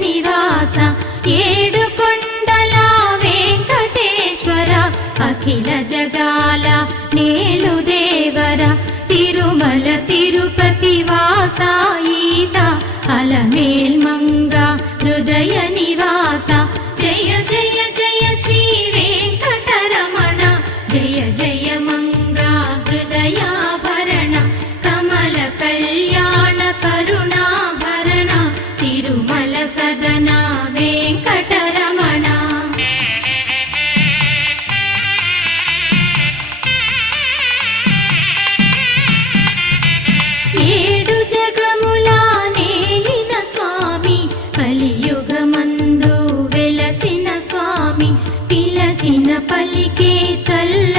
నివాస ఏడుకొండల వెంకటేశ్వర అఖిల జగాల నేలు దేవర తిరుమల తిరుపతి వాస ఈస అలమేల్ మంగ హృదయ నివాస జయ జయ జయ శ్రీ వెంకటరమణ జయ జయ మంగ హృదయాభరణ కమల కళ్యాణ కరుణాభరణ తిరుమల సదన వెంకటరమణ. ఏడు జగముల నేలిన స్వామి కలియుగమందు వెలసిన స్వామి పిలచిన పలికే చల్ల